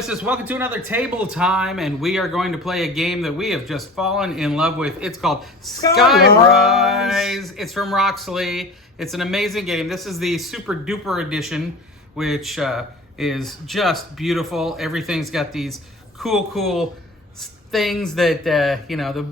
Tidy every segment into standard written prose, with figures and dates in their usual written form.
Nemesis, welcome to another table time, and we are going to play a game that we have just fallen in love with. It's called Skyrise. It's from Roxley. It's an amazing game. This is the super duper edition, which is just beautiful. Everything's got these cool things that,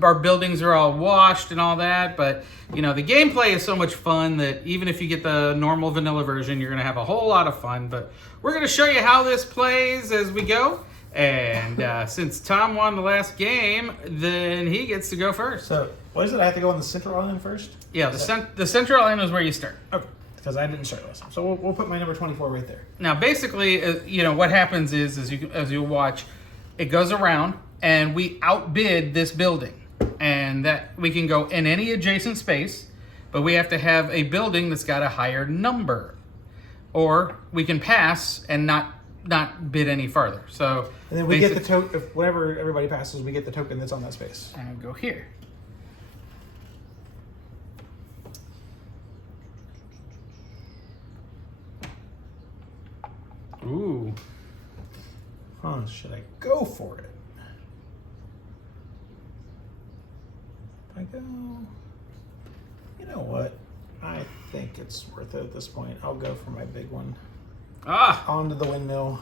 our buildings are all washed and all that, but, the gameplay is so much fun that even if you get the normal vanilla version, you're going to have a whole lot of fun, but we're going to show you how this plays as we go, and since Tom won the last game, then he gets to go first. So, what is it? I have to go on the central island first? Yeah, the central island is where you start. Okay, because I didn't start last time. So we'll put my number 24 right there. Now, basically, what happens is, as you watch, it goes around, and we outbid this building, and that we can go in any adjacent space, but we have to have a building that's got a higher number, or we can pass and not bid any farther. So, and then we get the token. Whenever everybody passes, we get the token that's on that space. And go here. Ooh. Huh? Should I go for it? I go, you know what? I think it's worth it at this point. I'll go for my big one. Onto the windmill.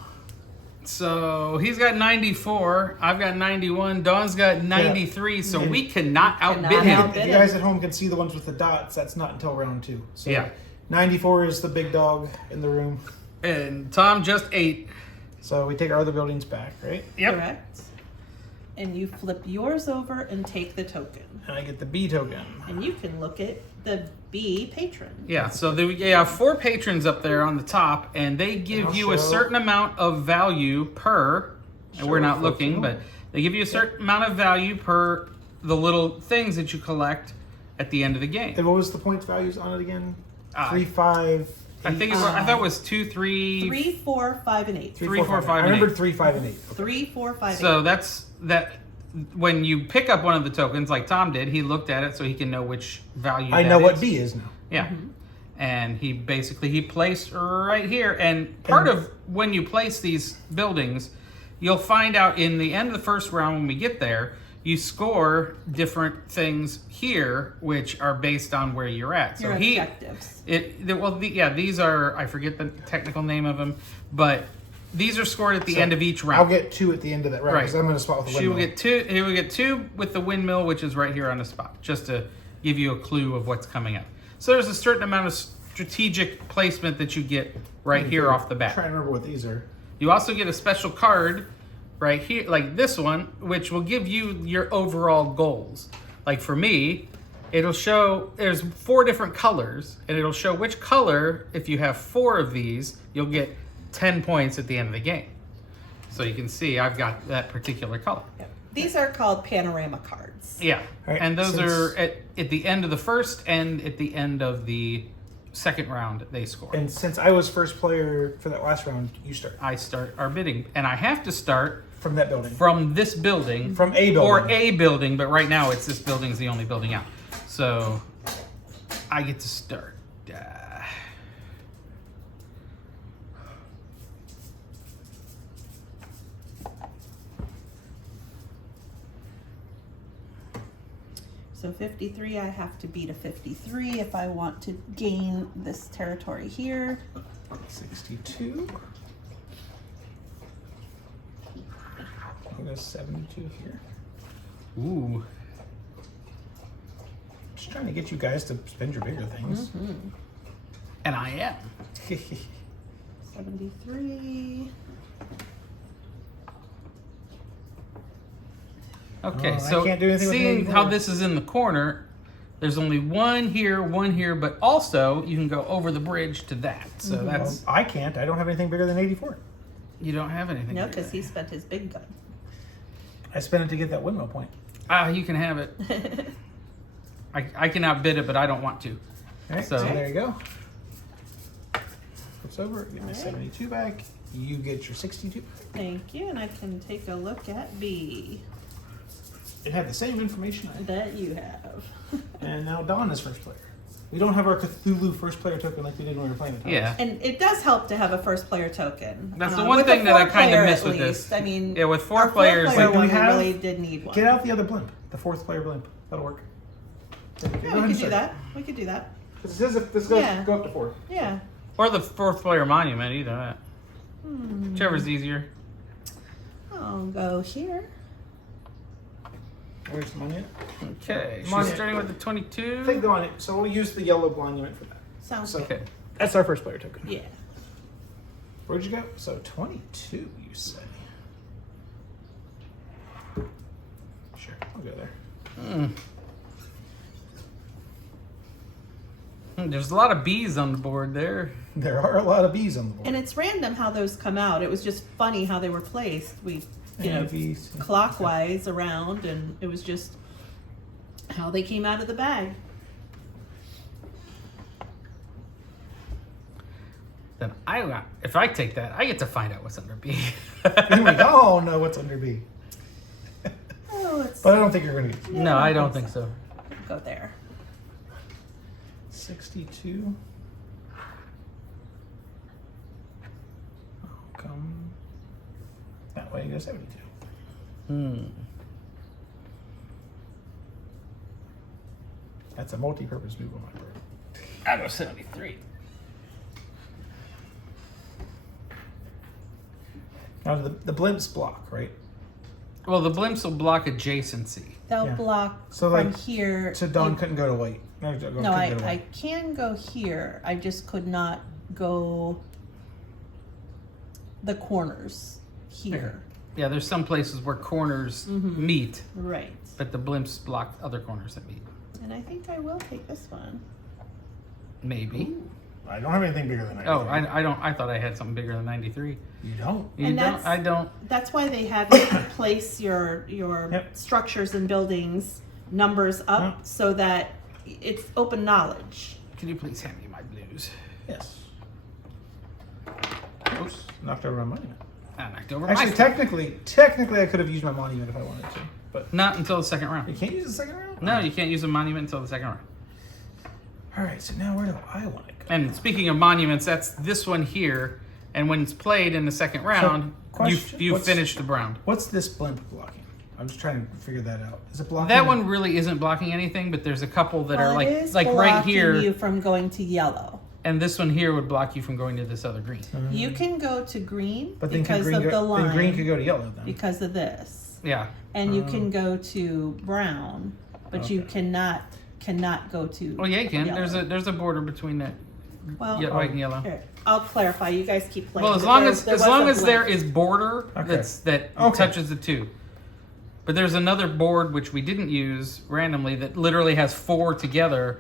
So he's got 94. I've got 91. Dawn's got 93. So we cannot outbid him. If you guys at home can see the ones with the dots, that's not until round 2. So yeah. 94 is the big dog in the room. And Tom just 8. So we take our other buildings back, right? Yep. Correct. And you flip yours over and take the token. And I get the B token. And you can look at the B patron. Yeah, so we have 4 patrons up there on the top, and they give you a certain amount of value per, and we're not looking, but they give you a certain amount of value per the little things that you collect at the end of the game. And what was the points values on it again? 3, 5, 8. I thought it was 2, 3... 3, 4, 5, and 8. 3, 4, 5, and 8. I remembered 3, 5, and 8. Okay. 3, 4, 5, 8. So that's when you pick up one of the tokens, like Tom did, he looked at it so he can know which value I know what B is now. Yeah. Mm-hmm. And he placed right here. And part of when you place these buildings, you'll find out in the end of the first round when we get there, you score different things here, which are based on where you're at. Your objectives. These are, I forget the technical name of them, but these are scored at the end of each round. I'll get 2 at the end of that round because I'm going to spot with the windmill. He will get 2 with the windmill, which is right here on the spot, just to give you a clue of what's coming up. So there's a certain amount of strategic placement that you get right here off the bat. I'm trying to remember what these are. You also get a special card right here, like this one, which will give you your overall goals. Like for me, it'll show, there's 4 different colors, and it'll show which color, if you have 4 of these, you'll get 10 points at the end of the game. So you can see I've got that particular color. Yep. These are called panorama cards. Yeah, right, and those are at the end of the first and at the end of the second round they score. And since I was first player for that last round, you start. I start our bidding, and I have to start from that building. From this building. From a building. Or a building, but right now it's this building's the only building out. So I get to start. So 53, I have to beat a 53 if I want to gain this territory here. 62. I'll go 72 here. Ooh. Just trying to get you guys to spend your bigger things. Mm-hmm. And I am. 73. Okay, so I can't do anything seeing with how this is in the corner, there's only one here, but also you can go over the bridge to that. So that's... Well, I can't. I don't have anything bigger than 84. You don't have anything. No, because he spent his big gun. I spent it to get that windmill point. You can have it. I can outbid it, but I don't want to. All right, so there you go. Flips over, get my 72 back. You get your 62 back. Thank you, and I can take a look at B. It had the same information that you have. And now Dawn is first player. We don't have our Cthulhu first player token like we did when we were playing the Yeah. And it does help to have a first player token. That's the one with thing a that I kind of four-player miss at with this. least. I mean, Yeah, with four our players, four-player like, do one, we we have- really did need one. Get out the other blimp. The 4th player blimp. That'll work. Yeah, we could do that. We could do that. It says if this goes Yeah. go up to 4. Yeah. Or the 4th player monument, either that. Whichever's easier. I'll go here. Where's the monument? Okay, she's Monument. starting with the 22. Take the monument. So we'll use the yellow monument for that. Sounds So Okay. that's our first player token. Yeah. Where'd you go? So 22, you say? Sure, I'll go there. There's a lot of bees on the board there. There are a lot of bees on the board. And it's random how those come out. It was just funny how they were placed. We, you know, bees. clockwise around, and it was just how they came out of the bag. Then if I take that, I get to find out what's under B. Here we go. Oh no, what's under B? Oh, it's But I don't think you're going to. No, I don't think so. go there. 62. Oh, come that way. Go 72. That's a multi-purpose move on my part. I go 73. Now the blimps block, right? Well, the blimps will block adjacency. They'll Yeah. block So, from like, here. So Dawn couldn't go to white. No, No, I can go here. I just could not go the corners here. Yeah, there's some places where corners meet, Right. but the blimps block other corners that meet. And I think I will take this one. Maybe. I don't have anything bigger than that. Oh, I don't. I thought I had something bigger than 93. You don't. You And don't? that's- I don't. That's why they have you place your Yep. structures and buildings numbers up Yep. so that it's open knowledge. Can you please hand me my blues? Yes. Oops. Knocked over my monument. I knocked over Actually, my stuff. technically, I could have used my monument if I wanted to, but Not until the second round. you can't use the second round. No, you can't use a monument until the second round. All right. So now where do I want to go? And speaking of monuments, that's this one here. And when it's played in the second round, question, you what's- finish the round. What's this blimp blocking? I'm just trying to figure that out. Is it blocking? That one really isn't blocking anything, but there's a couple that are Well, it is like right blocking here, you from going to yellow. and this one here would block you from going to this other green. You can go to green But then because of the line. then green could go to yellow then. because of this, Yeah. and you can go to brown, but you cannot go to. Oh yeah, you can. yellow. There's a border between that Well, white and yellow. here, I'll clarify. You guys keep playing. Well, as but long there- as there as was long a as there blend. is border Okay. that Okay. touches the two. But there's another board which we didn't use randomly that literally has 4 together.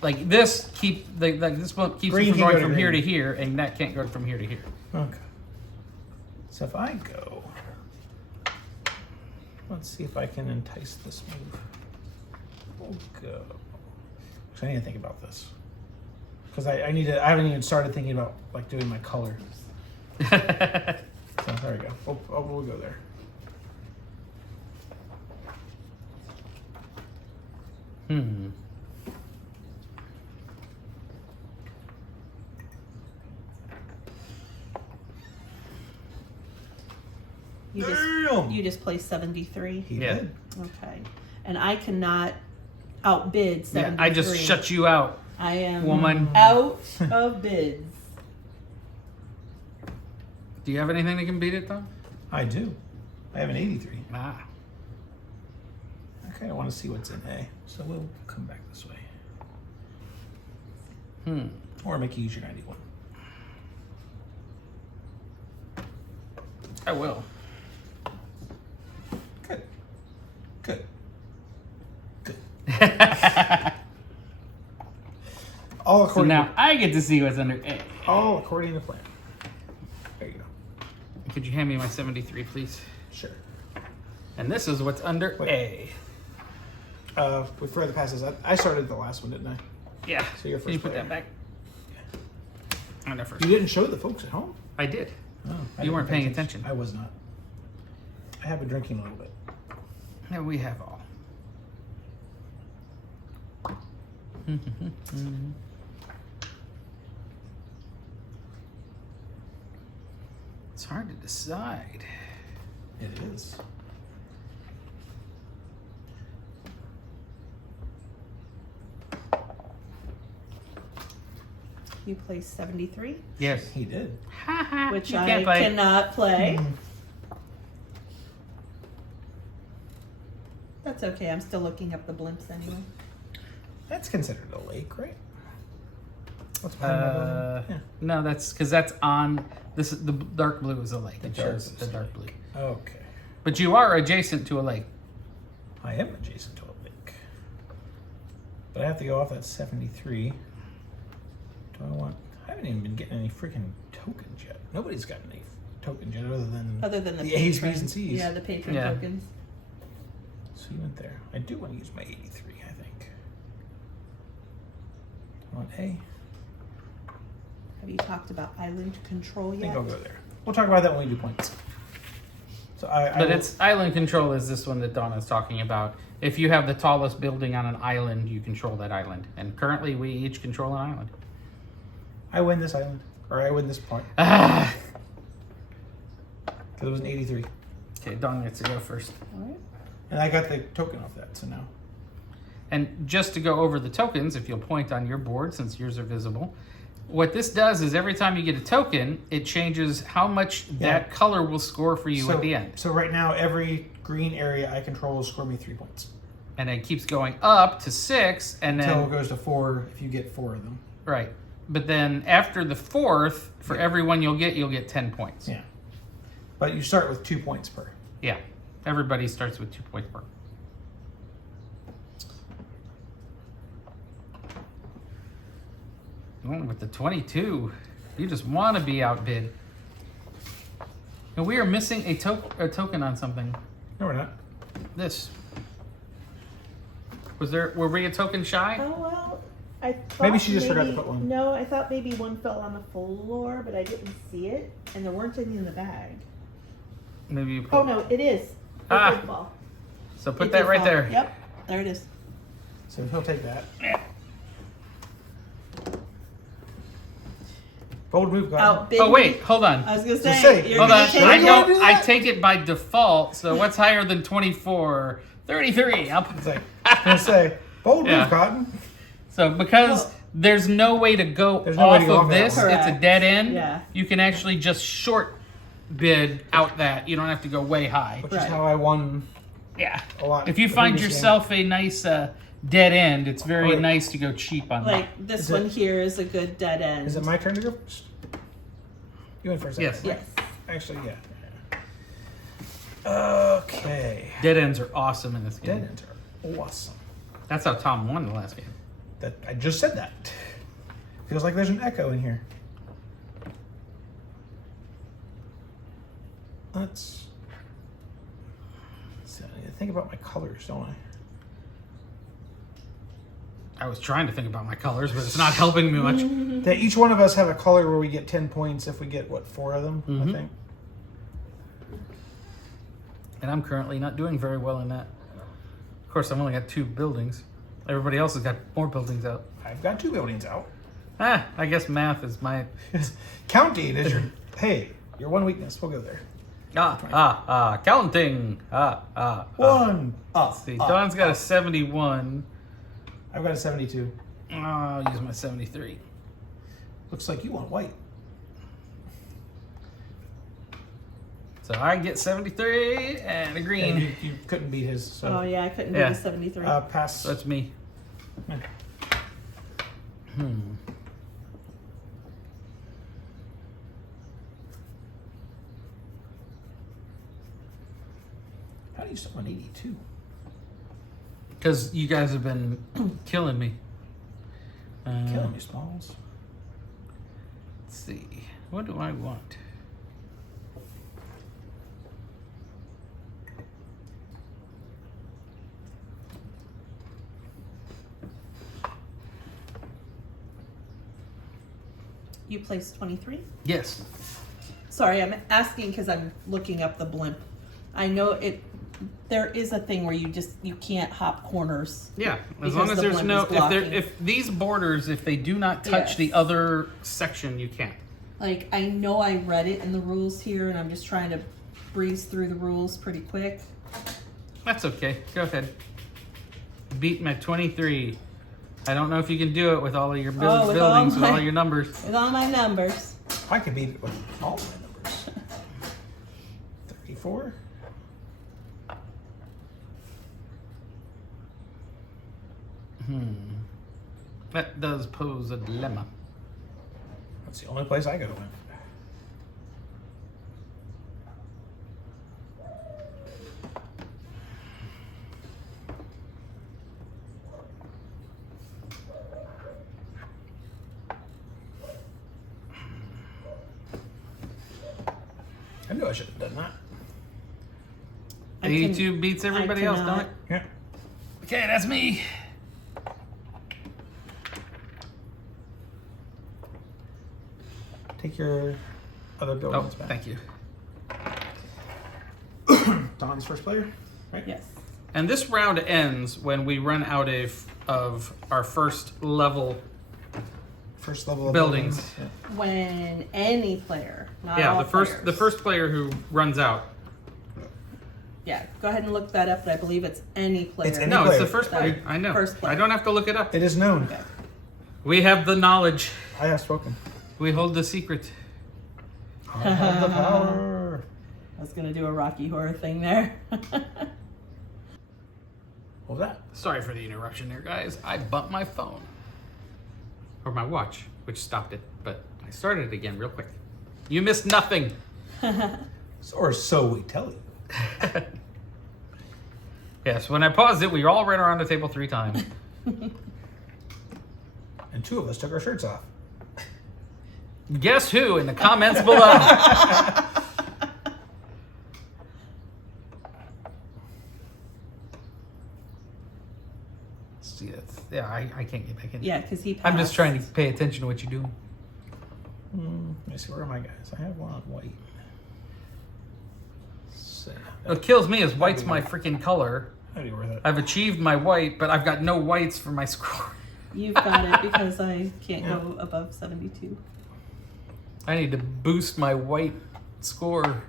Like this this one keeps Green it from can go going to from here to green. here, and that can't go from here to here. Okay. So if I go, let's see if I can entice this move. We'll go. Actually, I need to think about this because I haven't even started thinking about like doing my color. So there we go. We'll go there. Damn! You just play 73. He Yeah. did. Okay, and I cannot outbid 73. Yeah, I just shut you out. I am woman. out of bids. Do you have anything that can beat it though? I do. I have an 83. Ah. I kind of want to see what's in A, so we'll come back this way. Or make you use your 91. I will. Good. Good. Good. All So according now I get to see what's under A. all according to plan. There you go. Could you hand me my 73, please? Sure. And this is what's under Wait. A. We further passes. I started the last one, didn't I? Yeah. So you're Can you first put player. that back? I'm the first. You didn't show the folks at home. I did. Oh, I You didn't weren't pay paying attention. I was not. I have been drinking a little bit. Yeah, we have all. It's hard to decide. It is. You play 73, Yes. He did. which You I can't play. cannot play. Mm. That's okay. I'm still looking up the blimps anyway. That's considered a lake, right? What's behind my building? Yeah. No, that's because that's on this. The dark blue is a lake. It dark shows blue the is a dark blue. Okay. But you are adjacent to a lake. I am adjacent to a lake. But I have to go off that 73. Do I want... I haven't even been getting any freaking tokens yet. Nobody's gotten any tokens yet other than The A's, patron. B's, and C's. Yeah, the patron Yeah. tokens. So you went there. I do want to use my 83, I think. I want A. Have you talked about island control I think yet? I'll go there. We'll talk about that when we do points. So But it's island control is this one that Donna's talking about. If you have the tallest building on an island, you control that island. And currently, we each control an island. I win this island. Or I win this point. Ah. Because it was an 83. Okay, Donna gets to go first. All right. And I got the token off that, so now. And just to go over the tokens, if you'll point on your board, since yours are visible, what this does is every time you get a token, it changes how much that color will score for you at the end. So right now, every green area I control will score me 3 points. And it keeps going up to 6, and then... Until it goes to 4 if you get 4 of them. Right. But then after the 4th, for every one you'll get 10 points. Yeah. But you start with 2 points per. Yeah. Everybody starts with 2 points per. Oh, with the 22, you just want to be outbid. And we are missing a token on something. No, we're not. This. Were we a token shy? Oh, well, I thought Maybe she just forgot to put one. No, I thought maybe one fell on the floor, but I didn't see it, and there weren't any in the bag. Maybe you put, Oh, no, it is. It Ah. did fall. So put It that did right fall. there. Yep, there it is. So he'll take that. Bold move, God. Outbid. Oh wait, hold on. I was gonna Just say, say, you're Hold gonna on. take I it? don't. do I that? take it by default. So what's higher than 24? 33. I'll put It's like, I was gonna say, bold Yeah. move, Cotton. So because Well- there's no way to go There's no way off to go of off that this, one. it's a Correct. dead end. Yeah. You can actually just short bid out that. You don't have to go way high. Which Right. is how I won Yeah. a lot. If you the find previous yourself a nice dead end, it's very wait. nice to go cheap on Like, this Is one it- here is a good dead game. end. Is it my turn to go first? You went first. I Yes. think, Yes. right? Actually, yeah. Okay. that. Dead ends are awesome in this game. Dead ends are awesome. That's how Tom won the last game. That I just said that. Feels like there's an echo in here. Let's see, I need to think about my colors, don't I? I was trying to think about my colors, but it's not helping me much. That each one of us have a color where we get 10 points if we get, what, 4 of them, Mhm. I think. And I'm currently not doing very well in that. Of course, I've only got 2 buildings. Everybody else has got more buildings out. I've got 2 buildings out. I guess math is my... Counting is your, hey, your one weakness. We'll go there. Counting. 1. See, Don's got a 71. I've got a 72. I'll use my 73. Looks like you want white. So I get 73 and a Yeah, green. you couldn't beat his, so. Oh, yeah, I couldn't Yeah. do the 73. Pass. So that's me. Yeah. How do you summon 82? Because you guys have been killing me. Killing me, Smalls. Let's see. What do I want? You placed 23? Yes. Sorry, I'm asking because I'm looking up the blimp. I know there is a thing where you can't hop corners. Yeah, Because as long as the there's blimp no is blocking. if these borders, if they do not touch Yes. the other section, you can't. Like, I know I read it in the rules here, and I'm just trying to breeze through the rules pretty quick. That's okay. Go ahead. Beat me at 23. I don't know if you can do it with all of your with all buildings, with my- all your numbers. With all my numbers. I could beat it with all my numbers. 34. That does pose a dilemma. That's the only place I go to win. I knew I should have done that. I can- 82 beats everybody else, don't cannot. it? Yeah. Okay, that's me. Take your other Oh, buildings back. thank you. Don's first player, right? Yes. And this round ends when we run out of our first level. First level of Buildings. Yeah. When any player, not Yeah, all the first players. player who runs out. Yeah, go ahead and look that up, but I believe it's any player. It's any No, it's the player. first player. Sorry, I know. first player. I don't have to look it up. It is known. Okay. We have the knowledge. I have spoken. We hold the secret. I have the power. I was gonna do a Rocky Horror thing there. What was that? Sorry for the interruption there, guys. I bumped my phone. Or my watch, which stopped it. But I started it again real quick. You missed nothing. Or so we tell you. Yes, when I paused it, we all ran around the table 3 times. And 2 of us took our shirts off. Guess who in the comments below? See, yeah, I can't get back in. Yeah, because he passed. I'm just trying to pay attention to what you're doing. Let me see, where are my guys? I have one on white. So, What kills me is white's my freaking color. that'd be worth it. I've achieved my white, but I've got no whites for my score. You've got it because I can't go above 72. I need to boost my white score.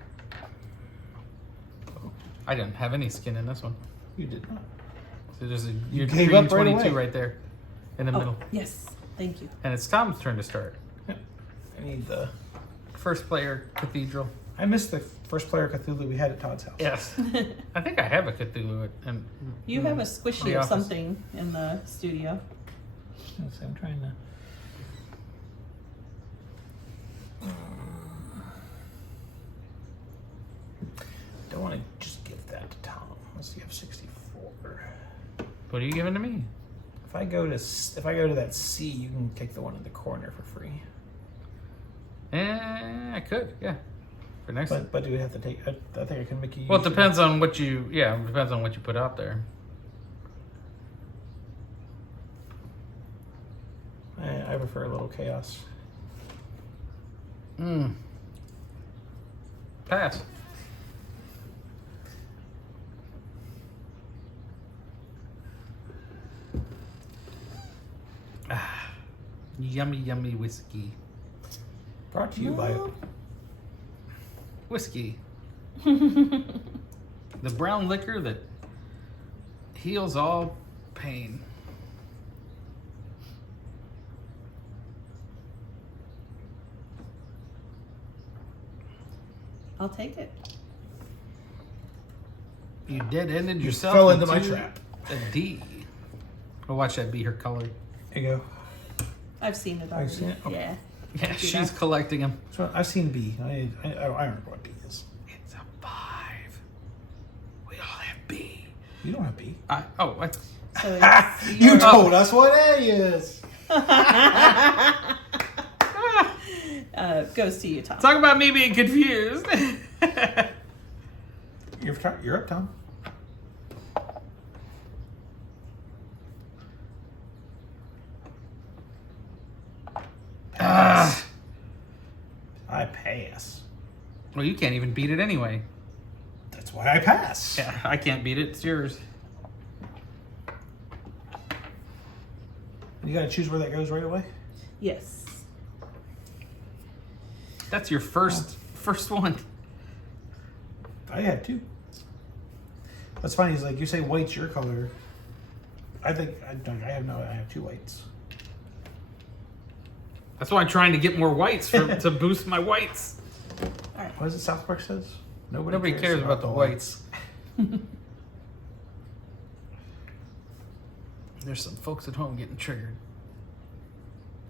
I didn't have any skin in this one. You did not. So there's your gave green up right 22 away. right there in the middle. Oh, yes. Thank you. And it's Tom's turn to start. Yep. I need the. First player, Cathedral. I missed the first player Cthulhu we had at Todd's house. Yes. I think I have a Cthulhu. And You have a squishy The of office. something in the studio. Let's see, I'm trying to. Don't want to just give that to Tom. Let's see, I have 64. What are you giving to me? If I go to that C, you can take the one in the corner for free. I could, yeah. For next. But do we have to take? I think I can make you. Well, it use depends on what you. Yeah, it depends on what you put out there. I prefer a little chaos. Pass. Yummy, yummy whiskey. Brought to you by. Whiskey. The brown liquor that heals all pain. I'll take it. You dead-ended You yourself. fell into my trap. A D. I'll watch that be her color. There you go. I've seen it already. seen it? Okay. Yeah. Yeah, See she's that? collecting them. So I've seen B. I remember what B is. It's a 5. We all have B. You don't have B. What? So it's You your- told us what A is. goes to you, Tom. Talk about me being confused. You're up, Tom. Ah. I pass. Well, you can't even beat it anyway. That's That's why I pass. Yeah, I can't beat it. It's yours. You gotta choose where that goes right away. Yes. That's your first one. I had 2. What's funny is like you say white's your color. I think I have 2 whites. That's why I'm trying to get more whites to boost my whites. All right. What is it South Park says? Nobody cares about the whites. There's some folks at home getting triggered.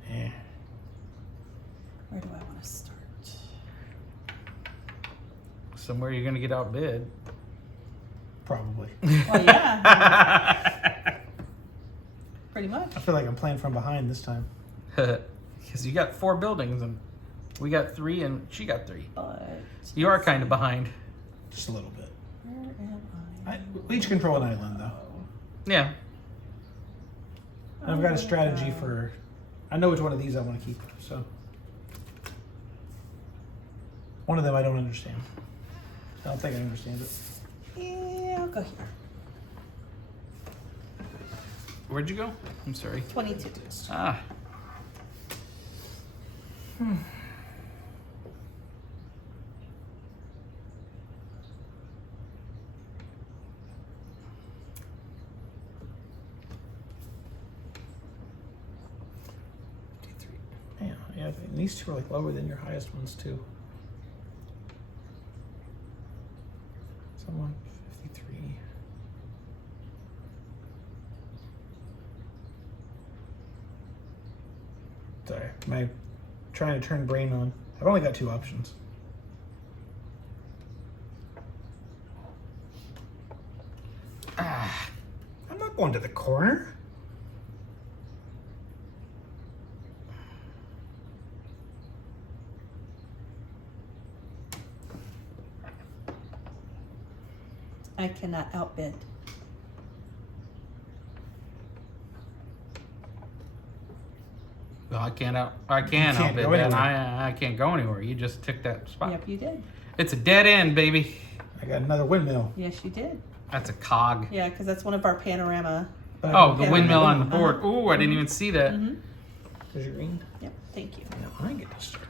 Yeah. Where do I want to start? Somewhere you're gonna get outbid. Probably. Well, yeah. Pretty much. I feel like I'm playing from behind this time. Because you got 4 buildings and we got 3 and she got 3. But You are kind of behind. Just a little bit. where am I? We each control an island, though. Yeah. And I've got a strategy for. I know which one of these I want to keep. So one of them I don't understand. I don't think I understand it. Yeah, I'll go here. Where'd you go? I'm sorry. 22. Ah. Yeah, and these 2 are like lower than your highest ones too. Someone 53. Sorry, am I trying to turn brain on? I've only got 2 options. I'm not going to the corner. I cannot outbid. Well, I can't can't outbid go that. anywhere. I can't go anywhere. You just took that spot. Yep, you did. It's a dead end, baby. I got another windmill. Yes, you did. That's a cog. Yeah, because that's one of our panorama. Oh, the Yeah. windmill on the board. Ooh, I didn't even see that. Mm-hmm. There's your green. Yep, thank you. No, I get to start.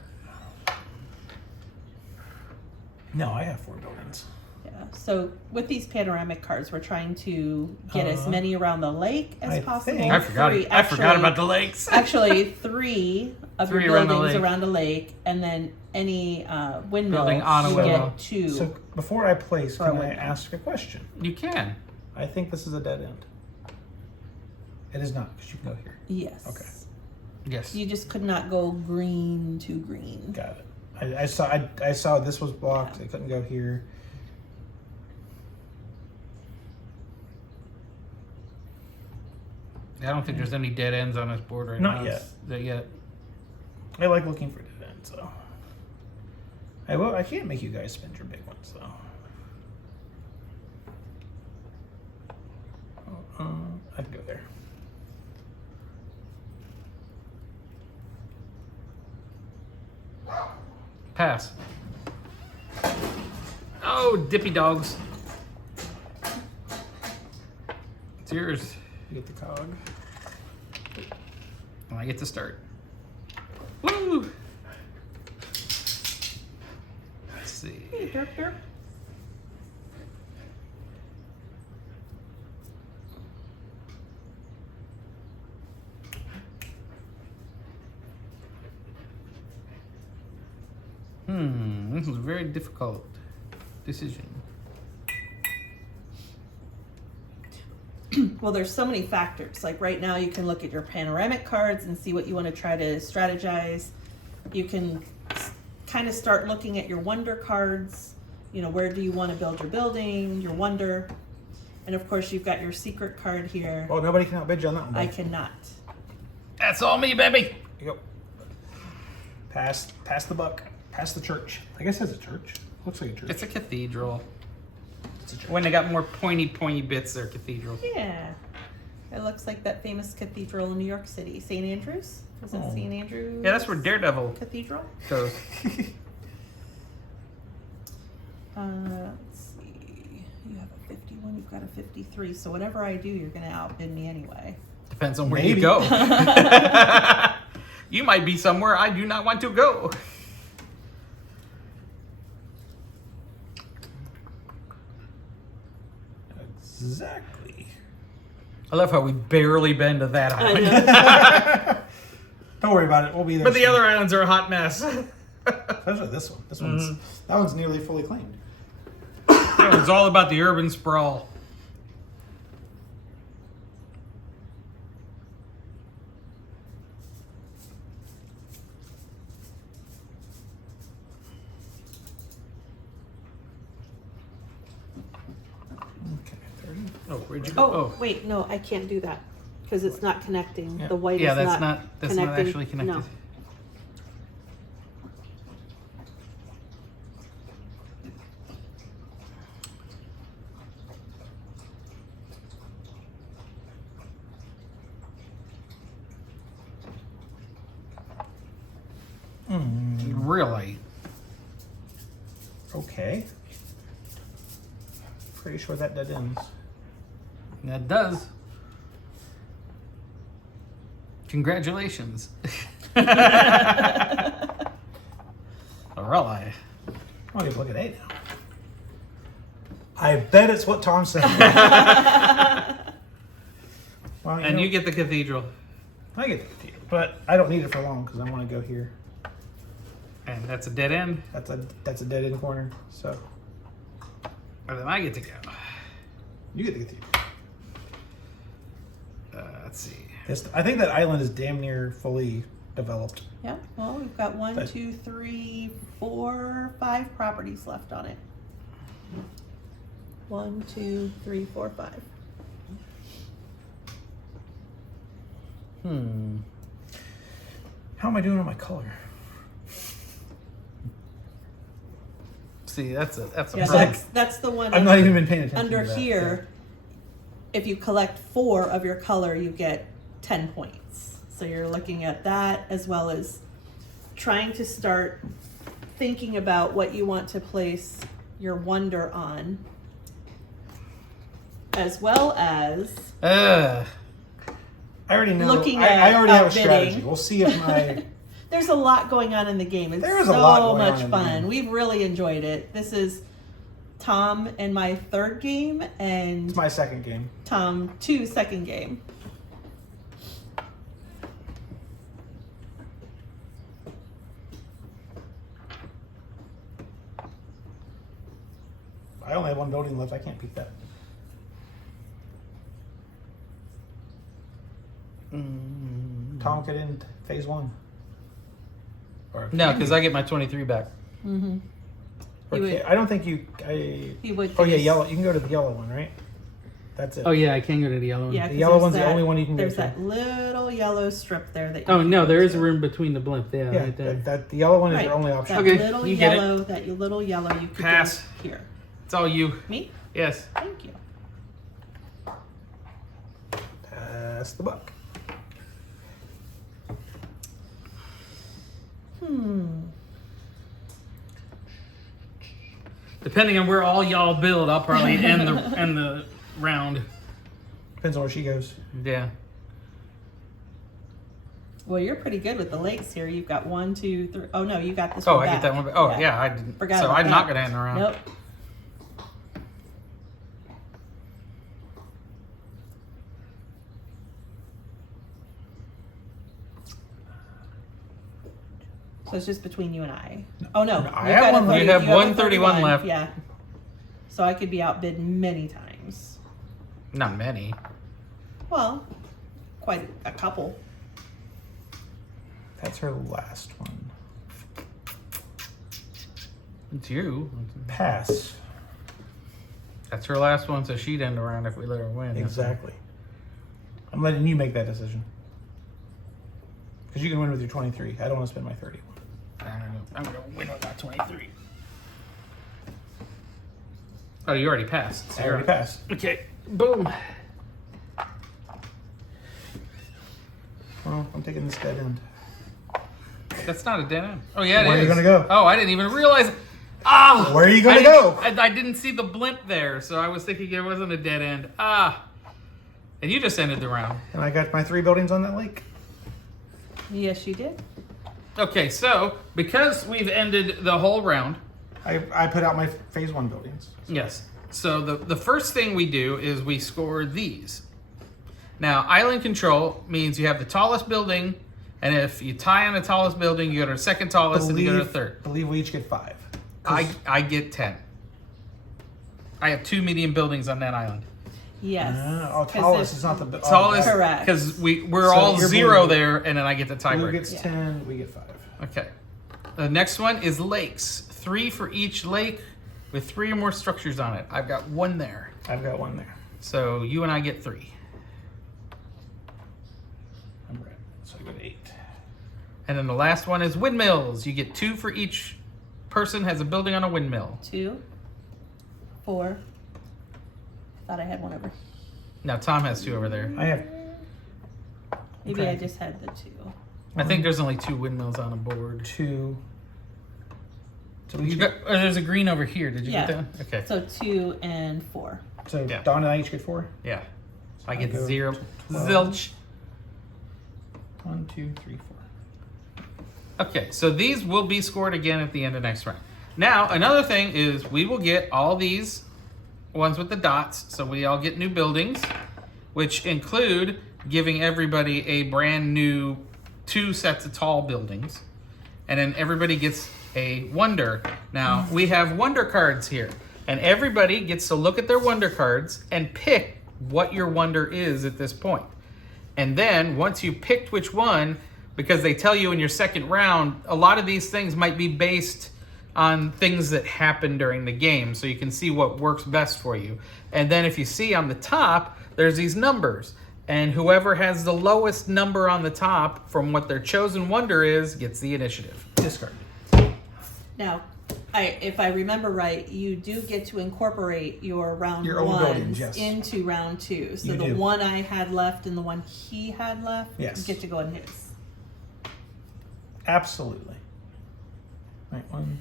No, I have 4 buildings. Yeah. So with these panoramic cards, we're trying to get as many around the lake as I possible. think- I forgot. Three, I forgot about the lakes. Actually, 3 of Three your around the buildings lake. around a lake, and then any windmill Building on a you windmill. get 2. So before I place, For a can I windmill. ask a question? You can. I think this is a dead end. It is not, because you can go here. Yes. Okay. Yes. You just could not go green to green. Got it. I saw this was blocked. I couldn't go here. I don't think there's any dead ends on this board right now. Not yet. Not yet. I like looking for dead ends, so. I can't make you guys spend your big ones, though. I'd go there. Pass. Oh, dippy dogs. It's yours. You get the cog. And I get to start. Woo! Let's see. Hey, derp, derp. This is a very difficult decision. Well, there's so many factors. Like right now, you can look at your panoramic cards and see what you want to try to strategize. You can kind of start looking at your wonder cards. You know, where do you want to build your building, your wonder? And of course, you've got your secret card here. Oh, nobody can outbid you on that one. I bud. cannot. That's all me, baby. Yep. Pass the buck. Pass the church. I guess it's a church. Looks like a church. It's a cathedral. It's a church. When they got more pointy bits, they're cathedrals. Yeah. It looks like that famous cathedral in New York City. St. Andrews? Is it Oh. St. Andrews? Yeah, that's where Daredevil Cathedral? goes. Let's see. 51, you've got a 53. So whatever I do, you're going to outbid me anyway. Depends on where Maybe. you go. You might be somewhere I do not want to go. Exactly. I love how we barely been to that I island. know. Don't worry about it. We'll be there. But the soon. other islands are a hot mess. Especially this one. This one's that one's nearly fully claimed. It's all about the urban sprawl. Okay, 30. Oh, where'd you go? Oh, wait, no, I can't do that because it's not connecting. Yeah. The white Yeah, is that's not that's not actually connected. No. Really? Okay. Pretty sure that dead ends. That does. Congratulations. Really? Oh, you look at 8 now. I bet it's what Tom said. Well, And know, you get the cathedral. I get the cathedral, but I don't need it for long because I want to go here. And that's a dead end. That's a dead end corner. So And then I get to go. you get the cathedral. Let's see. I think that island is damn near fully developed. Yeah, well, we've got 1, But- 2, 3, 4, 5 properties left on it. 1, 2, 3, 4, 5. How am I doing on my color? See, that's a Yeah, problem. that's the one. I've not even been paying attention. Under to that. here, if you collect 4 of your color, you get 10 points. So you're looking at that as well as trying to start thinking about what you want to place your wonder on, as well as Ugh. I already know. looking I at already have a outbidding. strategy. We'll see if my. there's a lot going on in the game. It's There is so a lot going on much in the fun. game. We've really enjoyed it. This is Tom and my 3rd game, and It's my second game. Tom 2 second game. I only have 1 building left. I can't beat that. Tom could end phase 1. Or No, because I get my 23 back. Mm-hmm. or He would- I don't think you. He would. Oh yeah, because- yellow. You can go to the yellow one, right? That's it. Oh yeah, I can go to the yellow one. Yeah, The 'cause yellow there's one's the that- only one you can go There's to. that little yellow strip there that. You Oh can no, go there is to. a room between the blimp. Yeah, Yeah, right there. the yellow one is Right. your only option. That Okay, little you get it. yellow. That little yellow. You could Pass. go here. It's all you. Me? Yes. Thank you. Pass the buck. Depending on where all y'all build, I'll probably end the round. Depends on where she goes. Yeah. Well, you're pretty good with the lakes here. You've got 1, 2, 3. Oh no, you got this Oh, one I back. get that one. Oh yeah, I didn't. Forgot So about I'm not that. gonna end the round. Nope. So it's just between you and I. Oh no, I you've have got a one left. You have a 131 left. Yeah. So I could be outbid many times. Not many. Well, quite a couple. That's her last one. It's you. Pass. That's her last one, so she'd end the round if we let her win. Exactly. I'm letting you make that decision. Because you can win with your 23. I don't want to spend my 31. I don't know. I'm gonna win with that 23. Oh, you already passed. So I you're already passed. Okay. Boom. Well, I'm taking this dead end. That's not a dead end. Oh yeah, it is. Where are you gonna go? Oh, I didn't even realize. Ah! Where are you gonna go? I didn't see the blimp there, so I was thinking it wasn't a dead end. Ah! And you just ended the round. And I got my 3 buildings on that lake. Yes, you did. Okay, so because we've ended the whole round, I put out my phase 1 buildings. yes. So the first thing we do is we score these. Now, island control means you have the tallest building, and if you tie on the tallest building, you go to the second tallest, and you go to the third. Believe we each get 5. I get 10. I have 2 medium buildings on that island. Yes. Tallest is not the Tallest, Correct. because we're So all you're 0 blue. there, and then I get the Blue tiebreaker. gets 10, we get 5. Okay. The next one is lakes. 3 for each lake with 3 or more structures on it. I've got 1 there. I've got 1 there. So you and I get 3. I'm red, so I got 8. And then the last one is windmills. You get 2 for each person has a building on a windmill. 2, 4. I thought I had 1 over. Now Tom has 2 over there. I have. Maybe Okay. I just had the 2. I think there's only 2 windmills on a board. 2. So we You each got, there's a green over here. Did you Yeah. get that? Okay. So 2 and 4. So Yeah. Don and I each get 4. Yeah. I I get go 0. 12. Zilch. 1, 2, 3, 4. Okay, so these will be scored again at the end of next round. Now, another thing is we will get all these ones with the dots, so we all get new buildings, which include giving everybody a brand new 2 sets of tall buildings, and then everybody gets a wonder. Now, we have wonder cards here, and everybody gets to look at their wonder cards and pick what your wonder is at this point. And then once you picked which one, because they tell you in your second round, a lot of these things might be based on things that happen during the game, so you can see what works best for you. And then if you see on the top, there's these numbers, and whoever has the lowest number on the top from what their chosen wonder is gets the initiative. Discard. Now, if I remember right, you do get to incorporate your round Your own ones buildings, yes. into round 2. So You the do. one I had left and the one he had left Yes. get to go in his. Absolutely. Right, 1.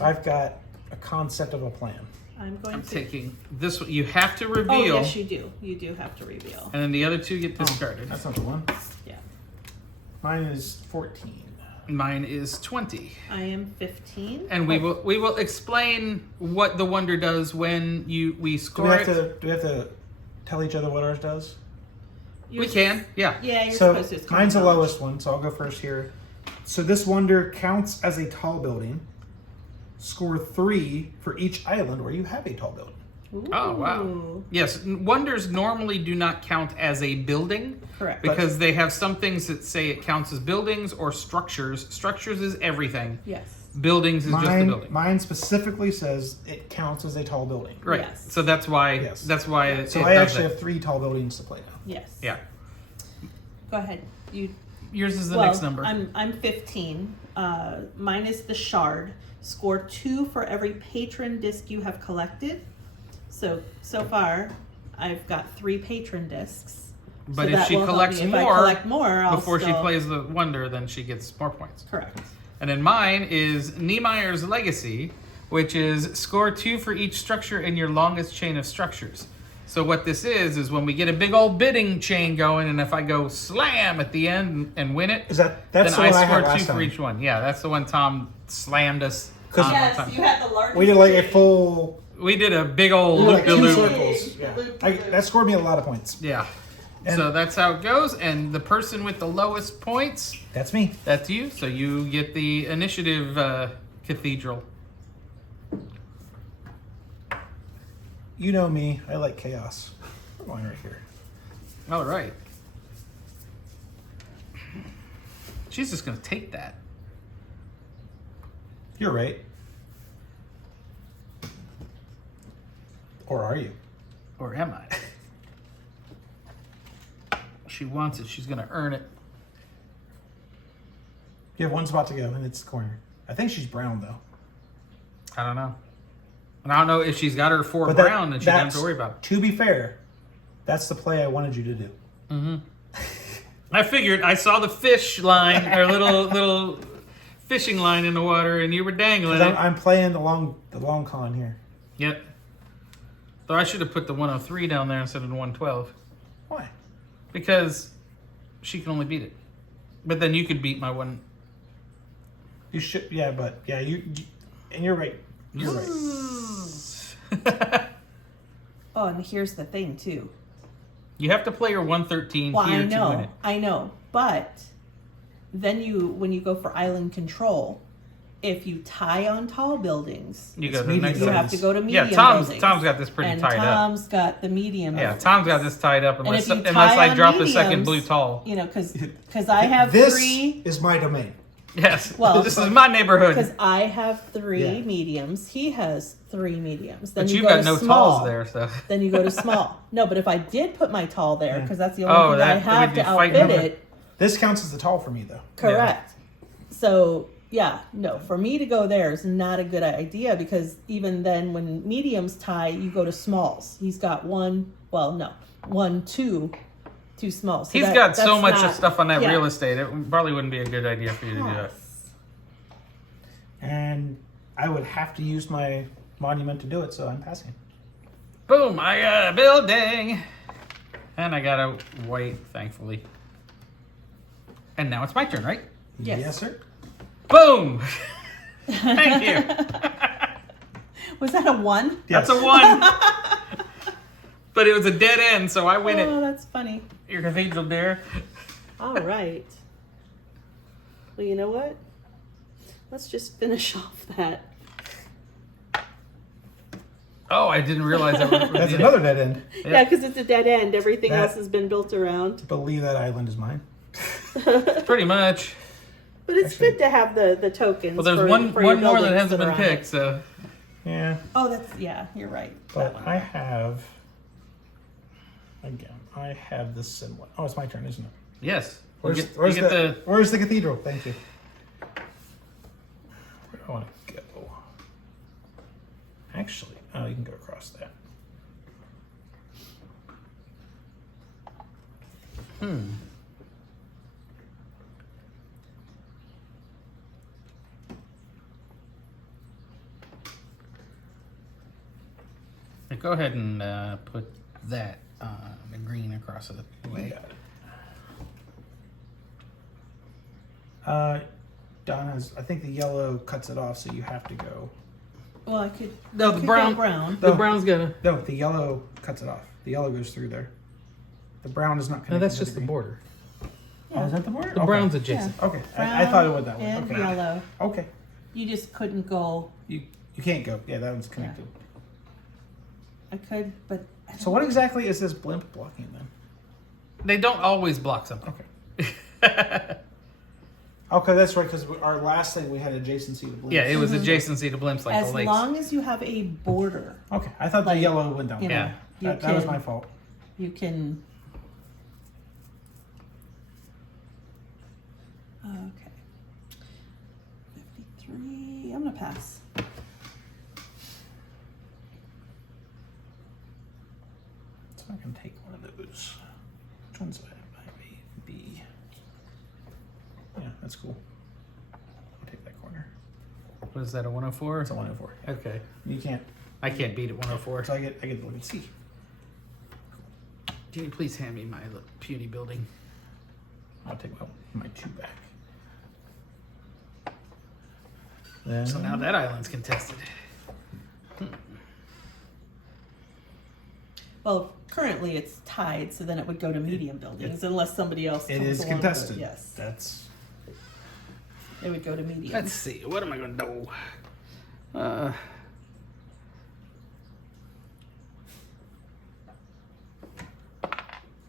Okay, I've got a concept of a plan. I'm going I'm to. taking this one. You have to Oh, reveal, yes, you do. You do have to reveal. and then the other 2 get discarded. That's not the one. Yeah. Mine is 14. Mine is 20. I am 15. And we will explain what the wonder does when we Do we score have it. to tell each other what ours does? We can, yeah. Yeah, you're So supposed to. It's mine's the common lowest one, so I'll go first here. So this wonder counts as a tall building. Score 3 for each island where you have a tall building. knowledge. Oh, wow. Ooh. Yes, wonders normally do not count as a building Correct. because they have some things that say it counts as buildings or structures. Structures is everything. Yes. Buildings is just the building. Mine specifically says it counts as a tall building. Right. Yes. So that's why. Yes. That's why. It, So it I does actually that. have 3 tall buildings to play now. Yes. Yeah. Go ahead. You. Yours is the well, next number. I'm 15. Mine is the shard. Score 2 for every patron disc you have collected. So far, I've got 3 patron discs. But So if that she will help collects me. If I more collect more, I'll before she still- plays the wonder, then she gets more points. Correct. And then mine is Niemeyer's Legacy, which is score 2 for each structure in your longest chain of structures. So what this is when we get a big old bidding chain going, and if I go slam at the end and win it, Is that's then the I one I score had 2 last for time? each one. Yeah, that's the one Tom slammed us. 'Cause- on Yes, one time. you had the largest. We did like a chain. full We did a big old like loop 2 de loop. circles. Yeah. That scored me a lot of points. Yeah. And- So that's how it goes, and the person with the lowest points, That's me. that's you. So you get the initiative cathedral. You know me. I like chaos. I'm going right here. All right. She's just gonna take that. You're right. Or are you? Or am I? She wants it. She's gonna earn it. You have 1 spot to go, and it's the corner. I think she's brown, though. I don't know. And I don't know if she's got her 4 But brown, then she doesn't have that's- to worry about it. To be fair, that's the play I wanted you to do. I figured I saw the fish line, or little fishing line in the water, and you were dangling 'Cause it. I'm playing the long con here. Yep. Though I should have put the 103 down there instead of the 112. Why? Because she can only beat it. But then you could beat my one. You should, yeah, but yeah, and you're right. You're right. Oh, and here's the thing too. You have to play your 113 Well, here to win it. I know, but then when you go for island control, if you tie on tall buildings, You go to the medium next you one. have to go to medium Yeah, Tom's buildings. got this pretty and tied up. Tom's got the medium. Yeah, buildings. Tom's got this tied up And unless if you unless tie I on drop the second mediums, blue tall. You know, because I have This 3. is my domain. Yes. Well, this is my neighborhood. Because I have 3 Yeah. mediums. He has 3 mediums. Then But you you've go got to no small. talls there, so. Then you go to small. No, but if I did put my tall there, because that's the only Oh, thing that I that- have we'd to be fighting outfit over- it. This counts as the tall for me, though. Correct. So yeah, no, for me to go there is not a good idea because even then, when mediums tie, you go to smalls. He's got 2 smalls. So He's got so that's much not- stuff on that yeah. real estate. It probably wouldn't be a good idea for you to do it. And I would have to use my monument to do it, so I'm passing. Boom! I got a building, and I got a white, thankfully. And now it's my turn, right? Yes. Sir. Boom! Thank you. Was that a 1? That's a 1. But it was a dead end, so I win Oh, it. that's funny. Your cathedral dare. All right. Well, you know what? Let's just finish off that. Oh, I didn't realize that. That's another dead end. Yeah, because it's a dead end. Everything That- else has been built around. Believe that island is mine. Pretty much. But it's good to have the tokens. Well, there's for, one for your more that buildings hasn't been are on it. picked, so. Yeah, Oh, you're right. but I have. Again, I have this symbol. Oh, it's my turn, isn't it? Yes. Where's, You get the, where's the cathedral? Thank you. Where do I want to go? Actually, oh, you can go across that. Go ahead and put that the green across the You way. got it. Donna's. I think the yellow cuts it off, so you have to go. Well, I could. No, the could brown. Go brown. The brown's gonna. No, the yellow cuts it off. The yellow goes through there. The brown is not connected. No, that's to just the green. border. Oh, is that the border? The brown's adjacent. Okay, Brown I thought it was that one. and Okay. yellow. Okay, You just couldn't go. you can't go. Yeah, that one's connected. I could, but. I don't So what exactly is this blimp blocking then? They don't always block something. Okay. Okay, that's right. Because our last thing we had adjacency to blimps. Yeah, it was adjacency to blimps like As the lakes. long as you have a border, Okay, I thought the Like, yellow went down. you know, Yeah. you That was can- my fault. You can. Okay. 53. I'm gonna pass. So I can take one of those. Which one's that? A, B. Yeah, that's cool. I'll take that corner. What is that, a 104? It's a 104. Okay. You can't. I can't beat it 104. So I get to look and see. Can you please hand me my puny building? I'll take my 2 back. Then So now that island's contested. Well, currently it's tied, so then it would go to medium buildings unless somebody else. it comes is along with contested. it. Yes, That's it would go to medium. Let's see. What am I going to do?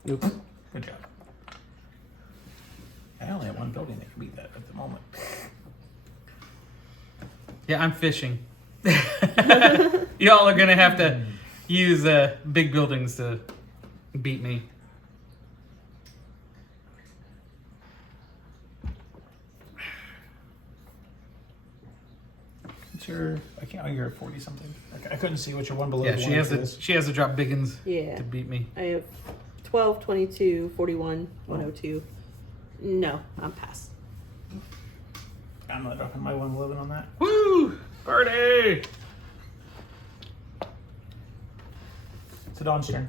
Oops. good job. I only have one building that can beat that at the moment. Yeah, I'm fishing. Y'all are going to have to use big buildings to beat me. What's your? I can't. Oh, you're at 40 something. I couldn't see what your one below. Yeah, the she one has after to. this. She has to drop biggins Yeah. to beat me. I have 12, 22, 41, 102. No, I'm past. I'm not dropping my 111 on that. Woo! Party! It's Dawn's turn.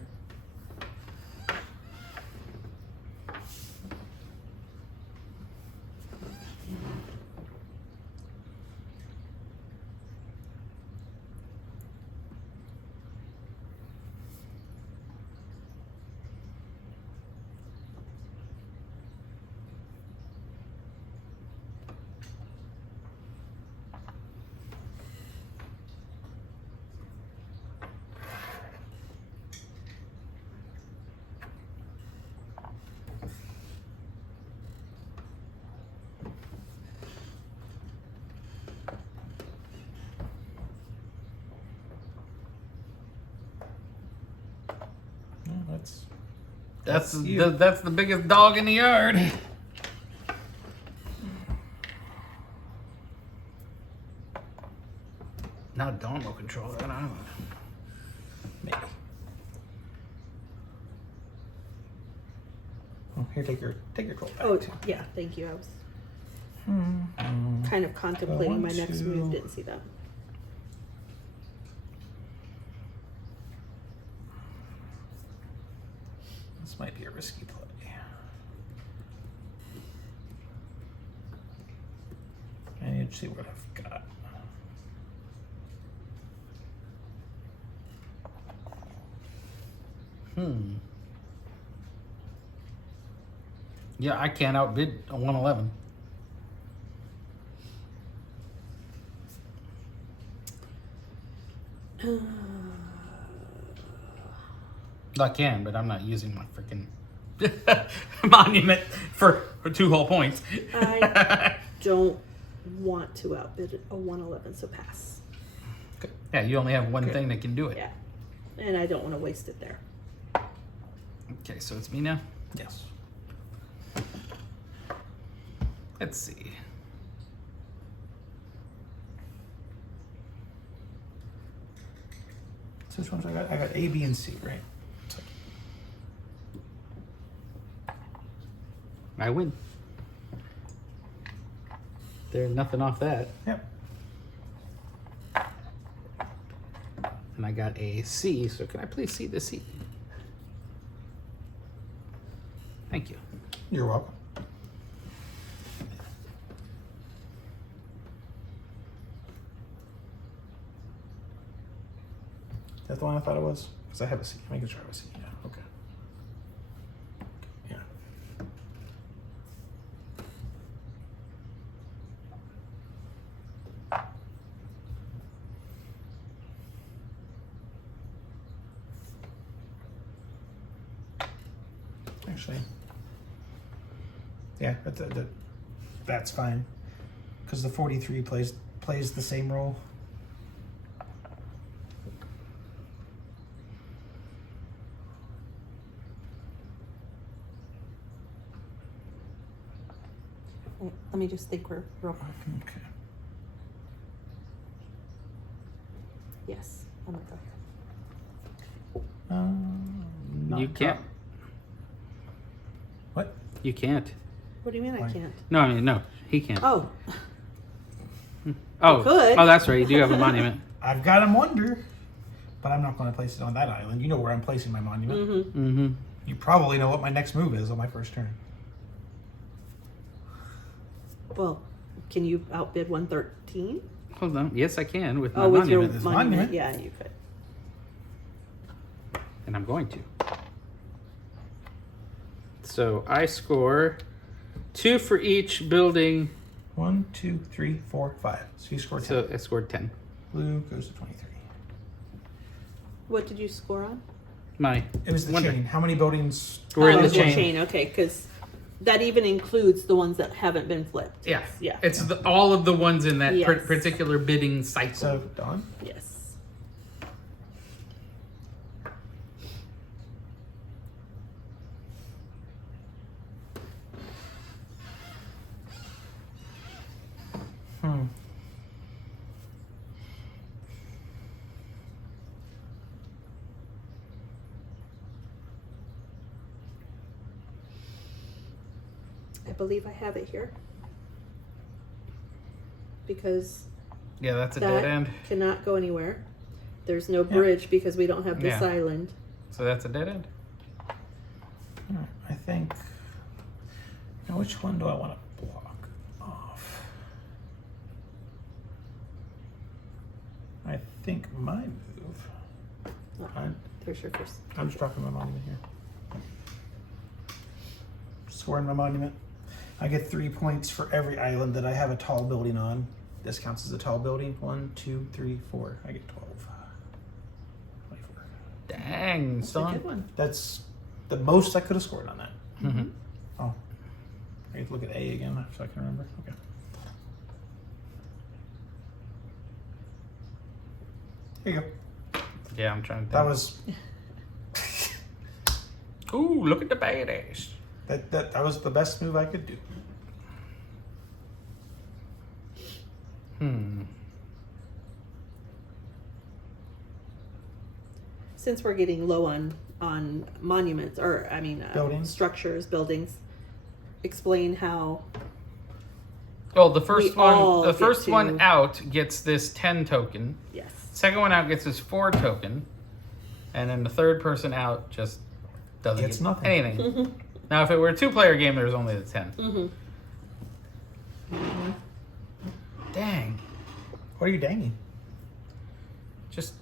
Yeah, That's you. that's the biggest dog in the yard. Now Dawn will control that island. maybe. Oh, here, take your gold back. Oh, too. yeah, thank you. I was Hmm. kind of contemplating my One, next two. move. Didn't see that. This might be a risky play. I need to see what I've got. Yeah, I can't outbid a 111. I can, but I'm not using my freaking monument for 2 whole points. I don't want to outbid a 111, so pass. Yeah, you only have one Okay. thing that can do it. Yeah, and I don't want to waste it there. Okay, so it's me now. Yes. Let's see. So which ones I got? I got A, B, and C, right? So, I win. There's nothing off that. yep. And I got a C, so can I please see the C? Thank you. You're welcome. Is that the one I thought it was? Because I have a C. Making sure I have a C. Yeah. Okay. Yeah. Actually, yeah, that's fine. Because the 43 plays the same role. Wait, let me just think real quick. Okay. Yes, I'm gonna go here. Not You can't. What? You can't. What do you mean Why? I can't? No, I mean, no, he can't. Oh, Oh, could. oh, that's right. You do have a monument. I've got a wonder, but I'm not going to place it on that island. You know where I'm placing my monument. mm-hmm. Mm-hmm. You probably know what my next move is on my first turn. Well, can you outbid 113? Hold on. Yes, I can with my Oh, with your monument, This monument. monument. Yeah, you could. and I'm going to. So I score 2 for each building. 1, 2, 3, 4, 5. So you scored 10. So I scored 10. Blue goes to 23. What did you score on? My It was the wonder. chain. How many buildings? We're in Oh, the it's chain. Okay, because that even includes the ones that haven't been flipped. Yeah, Yeah. It's all of the ones in that Yes. particular bidding cycle. So, Dawn? Yes. believe I have it here. Because Yeah, that's a that dead end. cannot go anywhere. There's no bridge because we don't have this Yeah. island. So that's a dead end. Alright, I think. Now, which one do I want to block off? I think my move. There's your first. I'm just dropping my monument here. Scoring my monument. I get 3 points for every island that I have a tall building on. This counts as a tall building. 1, 2, 3, 4. I get 12. 24. Dang, That's a good son. one. That's the most I could have scored on that. Mm-hmm. Oh. I have to look at A again so I can remember. Okay. Here you go. Yeah, I'm trying to. That was Ooh, look at the badass. that was the best move I could do. Since we're getting low on monuments, or Buildings. structures, buildings, explain how. Oh, the first We all one. The get first to- one out gets this 10 token. Yes. Second one out gets this 4 token, and then the third person out just doesn't Gets get nothing. anything. Now, if it were a 2-player game, there's only the 10. Mm-hmm. Dang, What are you danging? just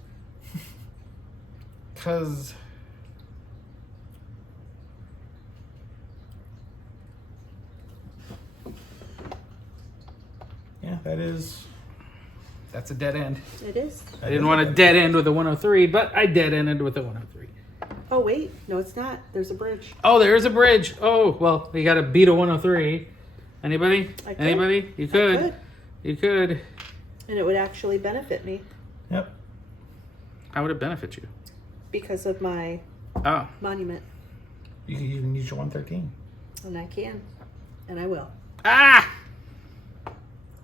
because. Yeah, that is. That's a dead end. It is. I didn't want to dead end with a 103, but I dead ended with a 103. Oh wait, no, it's not. There's a bridge. Oh, there is a bridge. Oh, well, you got to beat a 103. Anybody? I could. Anybody? You I could. could. You could. And it would actually benefit me Yep. How would it benefit you? because of my Oh, monument, You can even use your 113. and I can, and I will. ah!